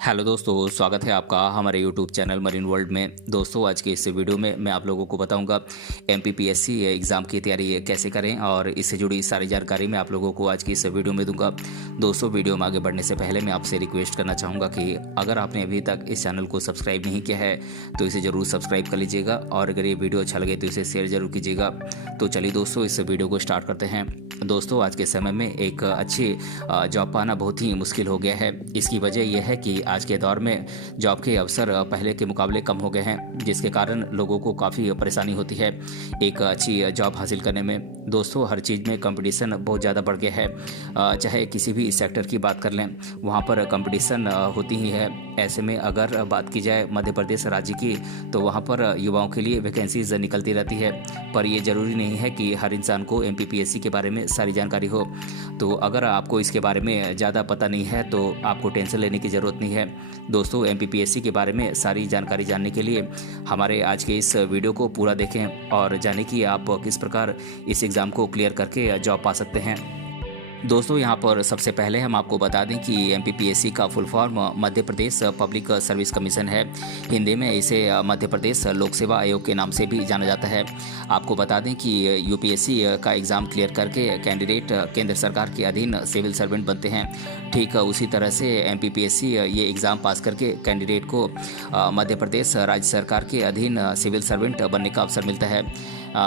Hello दोस्तों, स्वागत है आपका हमारे यूट्यूब चैनल मरीन वर्ल्ड में। दोस्तों, आज के इस वीडियो में मैं आप लोगों को बताऊंगा एमपीपीएससी एग्ज़ाम की तैयारी कैसे करें और इससे जुड़ी सारी जानकारी मैं आप लोगों को आज की इस वीडियो में दूंगा। दोस्तों, वीडियो में आगे बढ़ने से पहले मैं आपसे रिक्वेस्ट करना चाहूँगा कि अगर आपने अभी तक इस चैनल को सब्सक्राइब नहीं किया है तो इसे ज़रूर सब्सक्राइब कर लीजिएगा और अगर ये वीडियो अच्छा लगे तो इसे शेयर ज़रूर कीजिएगा। तो चलिए दोस्तों, इस वीडियो को स्टार्ट करते हैं। दोस्तों, आज के समय में एक अच्छी जॉब पाना बहुत ही मुश्किल हो गया है। इसकी वजह यह है कि आज के दौर में जॉब के अवसर पहले के मुकाबले कम हो गए हैं, जिसके कारण लोगों को काफ़ी परेशानी होती है एक अच्छी जॉब हासिल करने में। दोस्तों, हर चीज़ में कंपटीशन बहुत ज़्यादा बढ़ गया है। चाहे किसी भी सेक्टर की बात कर लें, वहाँ पर कंपटीशन होती ही है। ऐसे में अगर बात की जाए मध्य प्रदेश राज्य की, तो वहाँ पर युवाओं के लिए वैकेंसीज निकलती रहती है, पर ये ज़रूरी नहीं है कि हर इंसान को एमपीपीएससी के बारे में सारी जानकारी हो। तो अगर आपको इसके बारे में ज़्यादा पता नहीं है तो आपको टेंशन लेने की ज़रूरत नहीं है। दोस्तों, एमपीपीएससी के बारे में सारी जानकारी जानने के लिए हमारे आज के इस वीडियो को पूरा देखें और जानें कि आप किस प्रकार इस एग्ज़ाम को क्लियर करके जॉब पा सकते हैं। दोस्तों, यहाँ पर सबसे पहले हम आपको बता दें कि एमपीपीएससी का full form Madhya Pradesh public service commission है। हिंदी में इसे मध्य प्रदेश लोक सेवा आयोग के नाम से भी जाना जाता है। आपको बता दें कि यूपीएससी का एग्ज़ाम क्लियर करके कैंडिडेट केंद्र सरकार के अधीन सिविल सर्वेंट बनते हैं। ठीक उसी तरह से एमपीपीएससी ये एग्ज़ाम पास करके कैंडिडेट को मध्य प्रदेश राज्य सरकार के अधीन सिविल सर्वेंट बनने का अवसर मिलता है।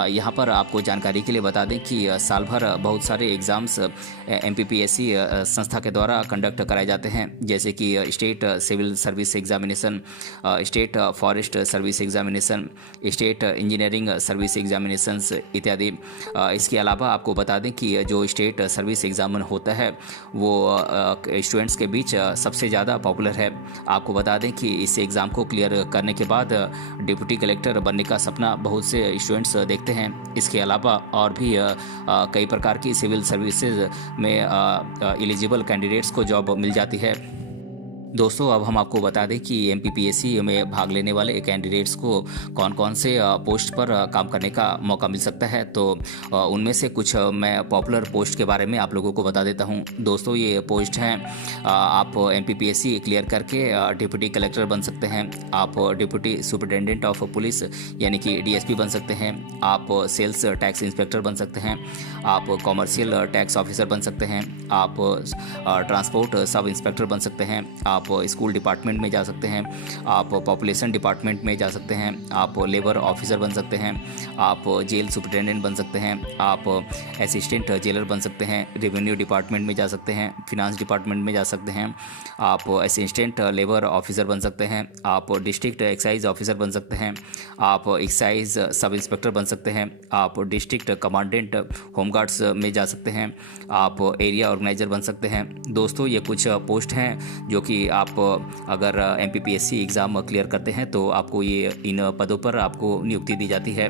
यहाँ पर आपको जानकारी के लिए बता दें कि साल भर बहुत सारे एग्ज़ाम्स एमपीपीएससी संस्था के द्वारा कंडक्ट कराए जाते हैं, जैसे कि state civil service examination, state forest service examination, state engineering service examinations इत्यादि। इसके अलावा आपको बता दें कि जो स्टेट सर्विस एग्जामिन होता है वो स्टूडेंट्स के बीच सबसे ज़्यादा पॉपुलर है। आपको बता दें कि इस एग्ज़ाम को क्लियर करने के बाद डिप्टी कलेक्टर बनने का सपना बहुत से स्टूडेंट्स देखते हैं। इसके अलावा और भी कई प्रकार की सिविल सर्विसेज में एलिजिबल कैंडिडेट्स को जॉब मिल जाती है। दोस्तों, अब हम आपको बता दें कि एमपीपीएससी में भाग लेने वाले कैंडिडेट्स को कौन कौन से पोस्ट पर काम करने का मौका मिल सकता है। तो उनमें से कुछ मैं पॉपुलर पोस्ट के बारे में आप लोगों को बता देता हूं। दोस्तों, ये पोस्ट हैं, आप एमपीपीएससी क्लियर करके डिप्टी कलेक्टर बन सकते हैं, आप डिप्टी सुपरिटेंडेंट ऑफ पुलिस यानी कि डीएसपी बन सकते हैं, आप सेल्स टैक्स इंस्पेक्टर बन सकते हैं, आप कॉमर्शियल टैक्स ऑफिसर बन सकते हैं, आप ट्रांसपोर्ट सब इंस्पेक्टर बन सकते हैं, आप स्कूल डिपार्टमेंट में जा सकते हैं, आप पॉपुलेशन डिपार्टमेंट में जा सकते हैं, आप लेबर ऑफिसर बन सकते हैं, आप जेल सुपरिटेंडेंट बन सकते हैं, आप असिस्टेंट जेलर बन सकते हैं, रेवेन्यू डिपार्टमेंट में जा सकते हैं, फिनांस डिपार्टमेंट में जा सकते हैं, आप असिस्टेंट लेबर ऑफिसर बन सकते हैं, आप डिस्ट्रिक्ट एक्साइज ऑफिसर बन सकते हैं, आप एक्साइज सब इंस्पेक्टर बन सकते हैं, आप डिस्ट्रिक्ट कमांडेंट होमगार्ड्स में जा सकते हैं, आप एरिया ऑर्गेनाइजर बन सकते हैं। दोस्तों, ये कुछ पोस्ट हैं जो कि आप अगर एमपीपीएससी एग्ज़ाम क्लियर करते हैं तो आपको ये इन पदों पर आपको नियुक्ति दी जाती है।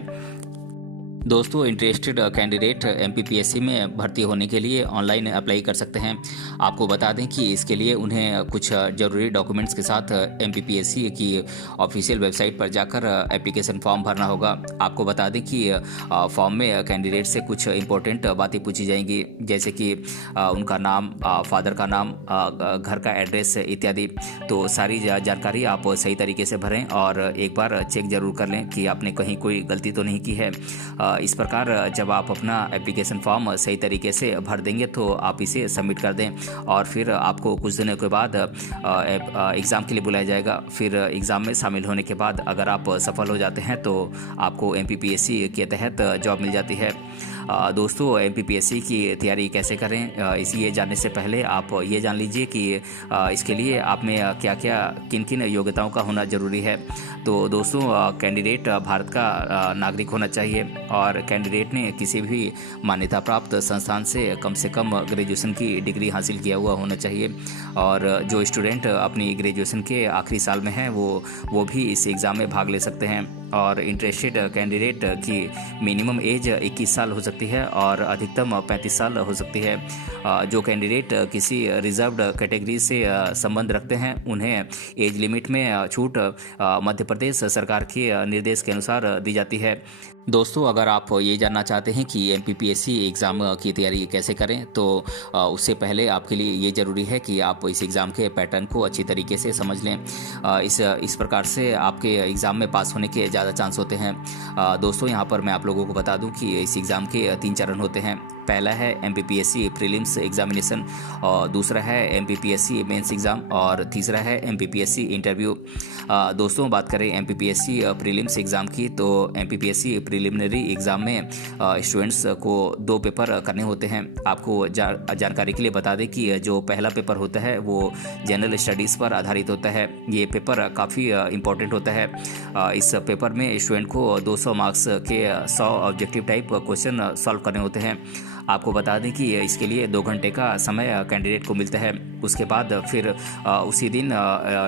दोस्तों, इंटरेस्टेड कैंडिडेट एमपीपीएससी में भर्ती होने के लिए ऑनलाइन अप्लाई कर सकते हैं। आपको बता दें कि इसके लिए उन्हें कुछ ज़रूरी डॉक्यूमेंट्स के साथ एमपीपीएससी की ऑफिशियल वेबसाइट पर जाकर एप्लीकेशन फॉर्म भरना होगा। आपको बता दें कि फॉर्म में कैंडिडेट से कुछ इंपॉर्टेंट बातें पूछी जाएंगी, जैसे कि उनका नाम, फादर का नाम, घर का एड्रेस इत्यादि। तो सारी जानकारी आप सही तरीके से भरें और एक बार चेक ज़रूर कर लें कि आपने कहीं कोई गलती तो नहीं की है। इस प्रकार जब आप अपना एप्लीकेशन फॉर्म सही तरीके से भर देंगे तो आप इसे सबमिट कर दें और फिर आपको कुछ दिनों के बाद एग्ज़ाम के लिए बुलाया जाएगा। फिर एग्ज़ाम में शामिल होने के बाद अगर आप सफल हो जाते हैं तो आपको एमपीपीएससी के तहत जॉब मिल जाती है। दोस्तों, एमपीपीएससी की तैयारी कैसे करें, ये जानने से पहले आप ये जान लीजिए कि इसके लिए आप में क्या क्या किन किन योग्यताओं का होना ज़रूरी है। तो दोस्तों, कैंडिडेट भारत का नागरिक होना चाहिए और कैंडिडेट ने किसी भी मान्यता प्राप्त संस्थान से कम ग्रेजुएशन की डिग्री हासिल किया हुआ होना चाहिए और जो स्टूडेंट अपनी ग्रेजुएशन के आखिरी साल में हैं वो भी इस एग्ज़ाम में भाग ले सकते हैं। और इंटरेस्टेड कैंडिडेट की मिनिमम एज 21 साल हो सकती है और अधिकतम 35 साल हो सकती है। जो कैंडिडेट किसी रिजर्व्ड कैटेगरी से संबंध रखते हैं उन्हें एज लिमिट में छूट मध्य प्रदेश सरकार के निर्देश के अनुसार दी जाती है। दोस्तों, अगर आप ये जानना चाहते हैं कि एमपीपीएससी एग्ज़ाम की तैयारी कैसे करें, तो उससे पहले आपके लिए ये ज़रूरी है कि आप इस एग्ज़ाम के पैटर्न को अच्छी तरीके से समझ लें। इस प्रकार से आपके एग्ज़ाम में पास होने के ज़्यादा चांस होते हैं। दोस्तों, यहाँ पर मैं आप लोगों को बता दूं कि इस एग्ज़ाम के 3 चरण होते हैं। पहला है एमपीपीएससी प्रीलिम्स एग्जामिनेशन, और दूसरा है एमपीपीएससी मेंस एग्ज़ाम, और तीसरा है एमपीपीएससी इंटरव्यू। दोस्तों, बात करें एमपीपीएससी प्रीलिम्स एग्ज़ाम की, तो एमपीपीएससी प्रीलिमिनरी एग्ज़ाम में स्टूडेंट्स को 2 पेपर करने होते हैं। आपको जानकारी के लिए बता दें कि जो पहला पेपर होता है वो जनरल स्टडीज़ पर आधारित होता है। ये पेपर काफ़ी इम्पोर्टेंट होता है। इस पेपर में स्टूडेंट को 200 मार्क्स के 100 ऑब्जेक्टिव टाइप क्वेश्चन सॉल्व करने होते हैं। आपको बता दें कि इसके लिए 2 घंटे का समय कैंडिडेट को मिलता है। उसके बाद फिर उसी दिन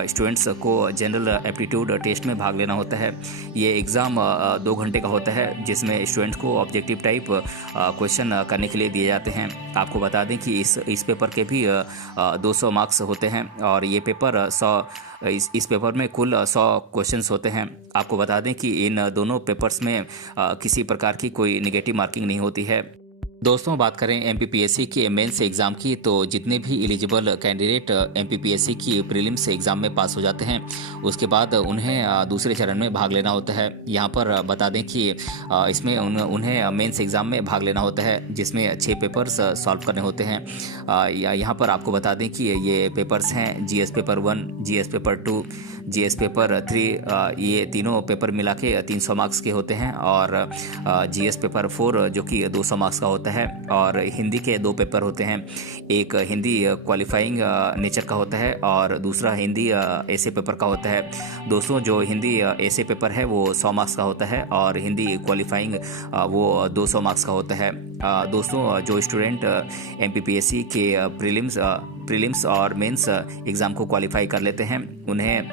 स्टूडेंट्स को जनरल एप्टीट्यूड टेस्ट में भाग लेना होता है। ये एग्ज़ाम 2 घंटे का होता है, जिसमें स्टूडेंट्स को ऑब्जेक्टिव टाइप क्वेश्चन करने के लिए दिए जाते हैं। आपको बता दें कि इस पेपर के भी 200 मार्क्स होते हैं, और ये पेपर इस पेपर में कुल 100 क्वेश्चंस होते हैं। आपको बता दें कि इन दोनों पेपर्स में किसी प्रकार की कोई नेगेटिव मार्किंग नहीं होती है। दोस्तों, बात करें एमपीपीएससी के मेंस एग्ज़ाम की, तो जितने भी एलिजिबल कैंडिडेट एमपीपीएससी की प्रीलिम्स एग्ज़ाम में पास हो जाते हैं, उसके बाद उन्हें दूसरे चरण में भाग लेना होता है। यहाँ पर बता दें कि इसमें उन्हें मेंस एग्ज़ाम में भाग लेना होता है, जिसमें 6 पेपर्स सॉल्व करने होते हैं। यहाँ पर आपको बता दें कि ये पेपर्स हैं GS paper 1, GS paper 2, GS paper 3। ये तीनों पेपर मिला के 300 मार्क्स के होते हैं, और जीएस पेपर 4 जो कि 200 मार्क्स का होता है, और हिंदी के 2 पेपर होते हैं। एक हिंदी क्वालिफाइंग नेचर का होता है, और दूसरा हिंदी ऐसे पेपर का होता है। दोस्तों, जो हिंदी ऐसे पेपर है वो 100 मार्क्स का होता है, और हिंदी क्वालिफाइंग वो 200 मार्क्स का होता है। दोस्तों, जो स्टूडेंट एमपीपीएससी के प्रीलिम्स और मेंस एग्ज़ाम को क्वालिफाई कर लेते हैं, उन्हें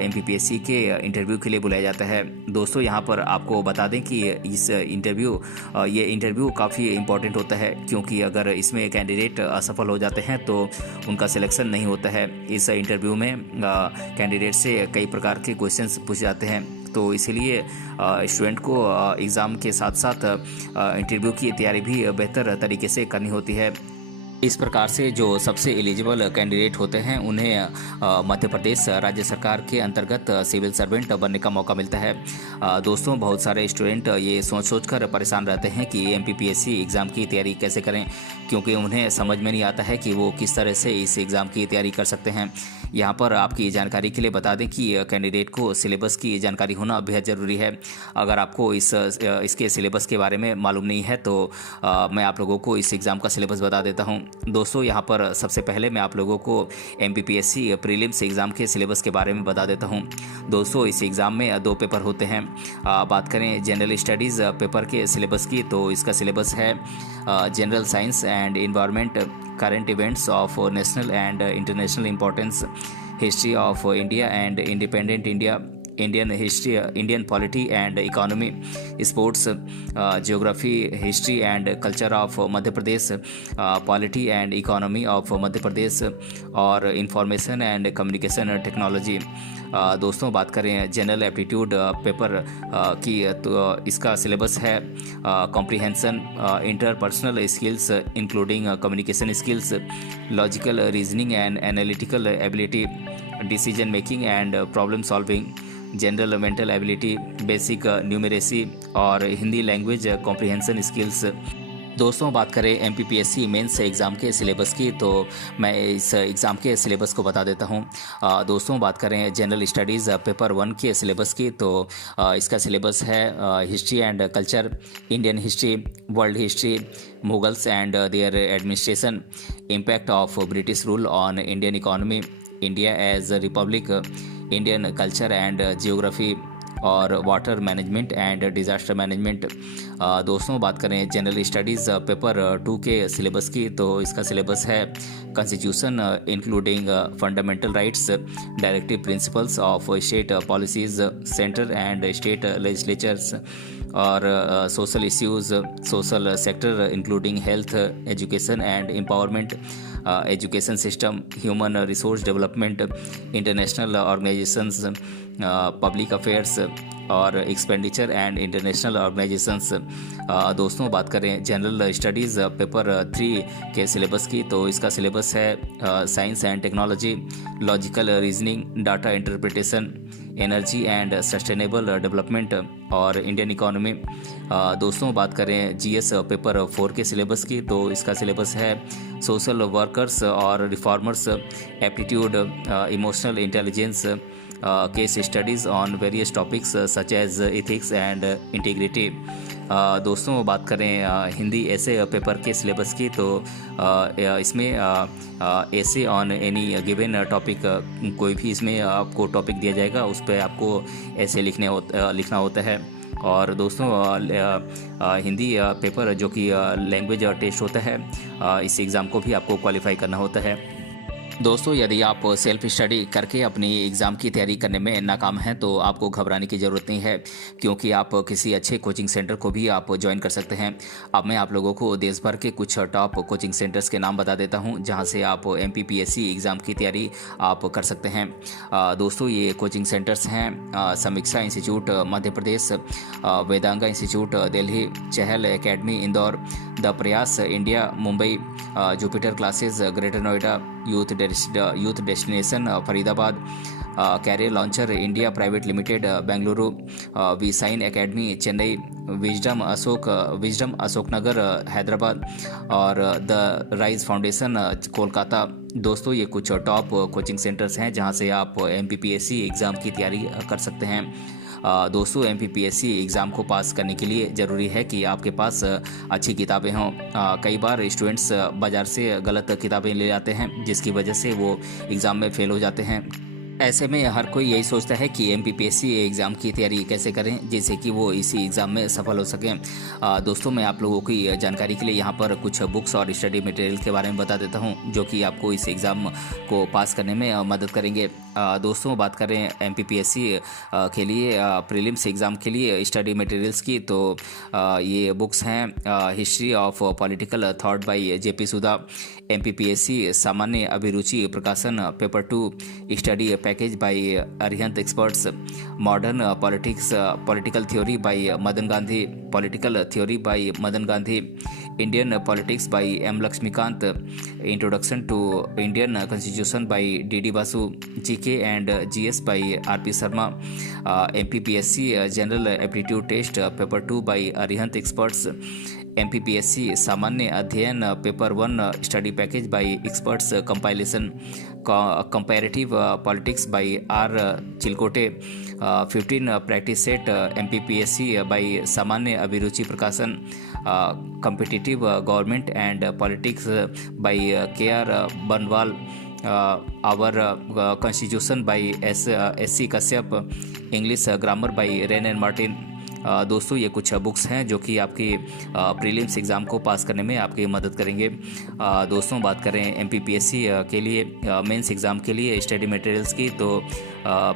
एमपीपीएससी के इंटरव्यू के लिए बुलाया जाता है। दोस्तों, यहाँ पर आपको बता दें कि ये इंटरव्यू काफ़ी इम्पोर्टेंट होता है, क्योंकि अगर इसमें कैंडिडेट असफल हो जाते हैं तो उनका सिलेक्शन नहीं होता है। इस इंटरव्यू में कैंडिडेट से कई प्रकार के क्वेश्चंस पूछे जाते हैं, तो इसीलिए स्टूडेंट को एग्ज़ाम के साथ साथ इंटरव्यू की तैयारी भी बेहतर तरीके से करनी होती है। इस प्रकार से जो सबसे एलिजिबल कैंडिडेट होते हैं, उन्हें मध्य प्रदेश राज्य सरकार के अंतर्गत सिविल सर्वेंट बनने का मौका मिलता है। दोस्तों, बहुत सारे स्टूडेंट ये सोच कर परेशान रहते हैं कि एमपीपीएससी एग्ज़ाम की तैयारी कैसे करें, क्योंकि उन्हें समझ में नहीं आता है कि वो किस तरह से इस एग्ज़ाम की तैयारी कर सकते हैं। यहाँ पर आपकी जानकारी के लिए बता दें कि कैंडिडेट को सिलेबस की जानकारी होना बेहद ज़रूरी है। अगर आपको इसके सिलेबस के बारे में मालूम नहीं है, तो मैं आप लोगों को इस एग्ज़ाम का सिलेबस बता देता हूँ। दोस्तों, यहाँ पर सबसे पहले मैं आप लोगों को एमपीपीएससी प्रीलिम्स एग्ज़ाम के सिलेबस के बारे में बता देता हूँ। दोस्तों, इस एग्ज़ाम में 2 पेपर होते हैं। बात करें जनरल स्टडीज़ पेपर के सिलेबस की, तो इसका सिलेबस है general science and environment, current events of national and international importance, history of India and independent India, Indian history, Indian polity and economy, sports, geography, history and culture of Madhya Pradesh, polity and economy of Madhya Pradesh, और information and communication technology. दोस्तों, बात करें general aptitude paper की, तो इसका syllabus है comprehension, interpersonal skills including communication skills, logical reasoning and analytical ability, decision making and problem solving, general mental ability, basic numeracy, और Hindi language comprehension skills. दोस्तों, बात करें एमपीपीएससी मेंस एग्ज़ाम के syllabus की, तो मैं इस एग्ज़ाम के सिलेबस को बता देता हूं। दोस्तों, बात करें जनरल स्टडीज़ पेपर 1 के सिलेबस की, तो इसका सिलेबस है history and culture, Indian history, world history, Mughals and their administration, impact of British rule on Indian economy, India as republic, Indian culture and geography, और water management and disaster management. दोस्तों, बात करें general studies paper 2 के syllabus की, तो इसका syllabus है constitution including fundamental rights, directive principles of state policies, centre and state legislatures, और social issues, social sector including health, education and empowerment, education system, human resource development, international organisations, public affairs, और expenditure and international organisations. दोस्तों बात करें general studies paper 3 के syllabus की, तो इसका syllabus है science and technology, logical reasoning, data interpretation, energy and sustainable development और इंडियन इकोनॉमी। दोस्तों बात करें जीएस पेपर 4 के सिलेबस की, तो इसका सिलेबस है सोशल वर्कर्स और reformers, aptitude, emotional intelligence, case studies on various topics such as ethics and integrity. दोस्तों बात करें हिंदी ऐसे पेपर के सिलेबस की, तो इसमें ऐसे ऑन एनी गिवन टॉपिक, कोई भी इसमें आपको टॉपिक दिया जाएगा, उस पर आपको ऐसे लिखना होता है। और दोस्तों हिंदी पेपर जो कि लैंग्वेज टेस्ट होता है, इस एग्ज़ाम को भी आपको क्वालिफाई करना होता है। दोस्तों यदि आप सेल्फ स्टडी करके अपनी एग्ज़ाम की तैयारी करने में नाकाम हैं तो आपको घबराने की ज़रूरत नहीं है, क्योंकि आप किसी अच्छे कोचिंग सेंटर को भी आप ज्वाइन कर सकते हैं। अब मैं आप लोगों को देश भर के कुछ टॉप कोचिंग सेंटर्स के नाम बता देता हूं, जहां से आप MPPSC एग्ज़ाम की तैयारी आप कर सकते हैं। दोस्तों ये कोचिंग सेंटर्स हैं Samiksha institute Madhya Pradesh, Vedanga institute Delhi, Chahal academy Indore, the Prayas India Mumbai, Jupiter classes Greater Noida, youth destination Faridabad, career launcher India private limited Bengaluru, V sign academy Chennai, wisdom Ashok Nagar Hyderabad और द राइज फाउंडेशन कोलकाता। दोस्तों ये कुछ टॉप कोचिंग सेंटर्स हैं जहां से आप MPPSC एग्ज़ाम की तैयारी कर सकते हैं। दोस्तों MPPSC एग्ज़ाम को पास करने के लिए ज़रूरी है कि आपके पास अच्छी किताबें हों। कई बार स्टूडेंट्स बाज़ार से गलत किताबें ले जाते हैं, जिसकी वजह से वो एग्ज़ाम में फ़ेल हो जाते हैं। ऐसे में हर कोई यही सोचता है कि MPPSC एग्ज़ाम की तैयारी कैसे करें जिससे कि वो इसी एग्ज़ाम में सफल हो सकें। दोस्तों मैं आप लोगों की जानकारी के लिए यहाँ पर कुछ बुक्स और स्टडी मटेरियल के बारे में बता देता हूँ, जो कि आपको इस एग्ज़ाम को पास करने में मदद करेंगे। दोस्तों बात करें MPPSC के लिए प्रीलिम्स एग्ज़ाम के लिए स्टडी मटेरियल्स की, तो ये बुक्स हैं history of political thought by JP Sudha, MPPSC Samanya Abhiruchi Prakashan paper 2 study package by Arihant experts, modern political theory by Madan Gandhi, political theory by Madan Gandhi, Indian politics by M Laxmikanth, introduction to Indian constitution by DD Basu, GK and GS by RP Sharma, MPPSC general aptitude test paper 2 by Arihant experts, MPPSC Samanya Adhyayan paper 1 study package by experts compilation, comparative politics by R Chilcote, 15 practice set MPPSC by Samanya Abhiruchi Prakashan, competitive government and politics by KR Banwal, our constitution by SC Kashyap, English grammar by Wren and Martin. दोस्तों ये कुछ books हैं जो कि आपकी prelims exam को पास करने में आपकी मदद करेंगे। दोस्तों बात करें MPPSC के लिए मेंस एग्ज़ाम के लिए स्टडी मटेरियल्स की, तो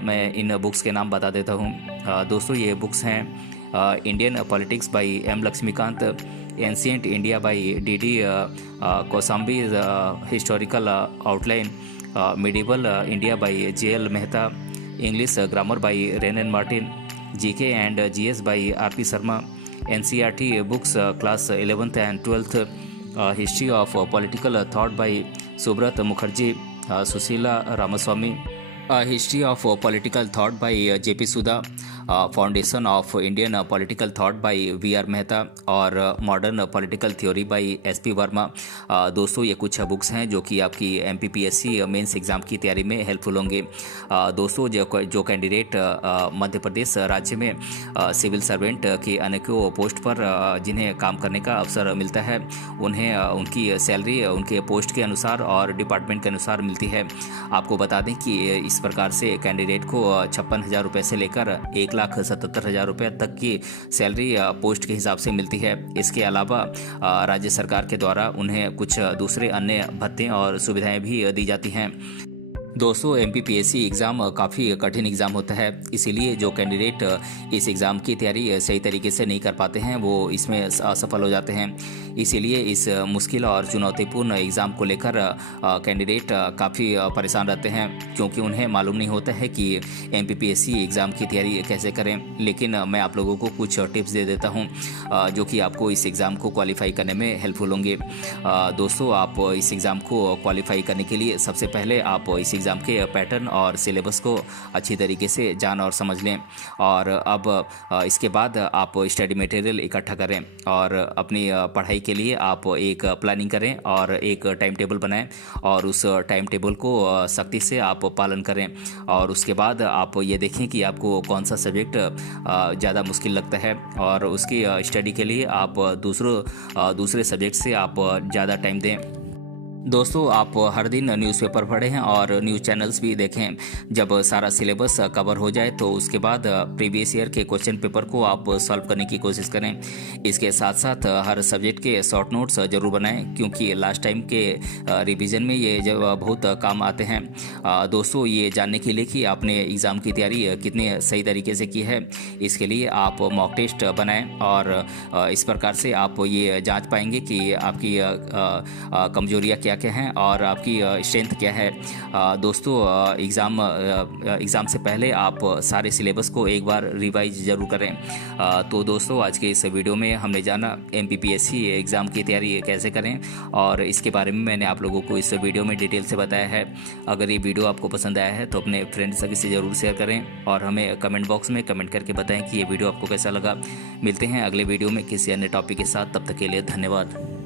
मैं इन बुक्स के नाम बता देता हूँ। दोस्तों ये बुक्स हैं Indian politics by M Laxmikanth, ancient India by DD Kosambi historical outline, medieval India by JL Mehta, English grammar by Wren and Martin, GK and GS by RP Sharma, NCERT books class 11th and 12th, history of political thought by Subrata Mukherjee, Sushila Ramaswamy, history of political thought by JP Sudha, foundation of Indian political thought by VR Mehta और modern political theory by SP Verma. दोस्तों ये कुछ books हैं जो कि आपकी MPPSC mains exam की तैयारी में हेल्पफुल होंगे। दोस्तों जो कैंडिडेट मध्य प्रदेश राज्य में सिविल सर्वेंट के अनेकों पोस्ट पर जिन्हें काम करने का अवसर मिलता है, उन्हें उनकी सैलरी उनके पोस्ट के अनुसार और डिपार्टमेंट के अनुसार मिलती है। आपको बता दें कि इस प्रकार से कैंडिडेट को 56,000 रुपये से लेकर 1,77,000 रुपये तक की सैलरी पोस्ट के हिसाब से मिलती है। इसके अलावा राज्य सरकार के द्वारा उन्हें कुछ दूसरे अन्य भत्ते और सुविधाएं भी दी जाती हैं। दोस्तों MPPSC एग्ज़ाम काफ़ी कठिन एग्ज़ाम होता है, इसीलिए जो कैंडिडेट इस एग्ज़ाम की तैयारी सही तरीके से नहीं कर पाते हैं वो इसमें असफल हो जाते हैं। इसीलिए इस मुश्किल और चुनौतीपूर्ण एग्ज़ाम को लेकर कैंडिडेट काफ़ी परेशान रहते हैं, क्योंकि उन्हें मालूम नहीं होता है कि MPPSC एग्ज़ाम की तैयारी कैसे करें। लेकिन मैं आप लोगों को कुछ टिप्स दे देता हूँ जो कि आपको इस एग्ज़ाम को क्वालिफाई करने में हेल्पफुल होंगे। दोस्तों, आप इस एग्ज़ाम को क्वालिफाई करने के लिए सबसे पहले आप इस एग्ज़ाम के पैटर्न और सिलेबस को अच्छी तरीके से जान और समझ लें, और अब इसके बाद आप स्टडी मटेरियल इकट्ठा करें और अपनी पढ़ाई के लिए आप एक प्लानिंग करें और एक टाइम टेबल बनाएं और उस टाइम टेबल को सख्ती से आप पालन करें। और उसके बाद आप ये देखें कि आपको कौन सा सब्जेक्ट ज़्यादा मुश्किल लगता है, और उसकी स्टडी के लिए आप दूसरे सब्जेक्ट से आप ज़्यादा टाइम दें। दोस्तों, आप हर दिन न्यूज़पेपर पढ़ें और न्यूज़ चैनल्स भी देखें। जब सारा सिलेबस कवर हो जाए तो उसके बाद प्रीवियस ईयर के क्वेश्चन पेपर को आप सॉल्व करने की कोशिश करें। इसके साथ साथ हर सब्जेक्ट के शॉर्ट नोट्स ज़रूर बनाएं, क्योंकि लास्ट टाइम के रिवीजन में ये जब बहुत काम आते हैं। दोस्तों, ये जानने के लिए कि आपने एग्ज़ाम की तैयारी कितनी सही तरीके से की है, इसके लिए आप मॉक टेस्ट बनाएं, और इस प्रकार से आप ये जाँच पाएंगे कि आपकी कमजोरियाँ क्या क्या हैं और आपकी स्ट्रेंथ क्या है। दोस्तों, एग्ज़ाम से पहले आप सारे सिलेबस को एक बार रिवाइज ज़रूर करें। तो दोस्तों, आज के इस वीडियो में हमने जाना MPPSC एग्ज़ाम की तैयारी कैसे करें, और इसके बारे में मैंने आप लोगों को इस वीडियो में डिटेल से बताया है। अगर ये वीडियो आपको पसंद आया है तो अपने फ्रेंड्स से ज़रूर शेयर करें, और हमें कमेंट बॉक्स में कमेंट करके बताएं कि ये वीडियो आपको कैसा लगा। मिलते हैं अगले वीडियो में किसी अन्य टॉपिक के साथ, तब तक के लिए धन्यवाद।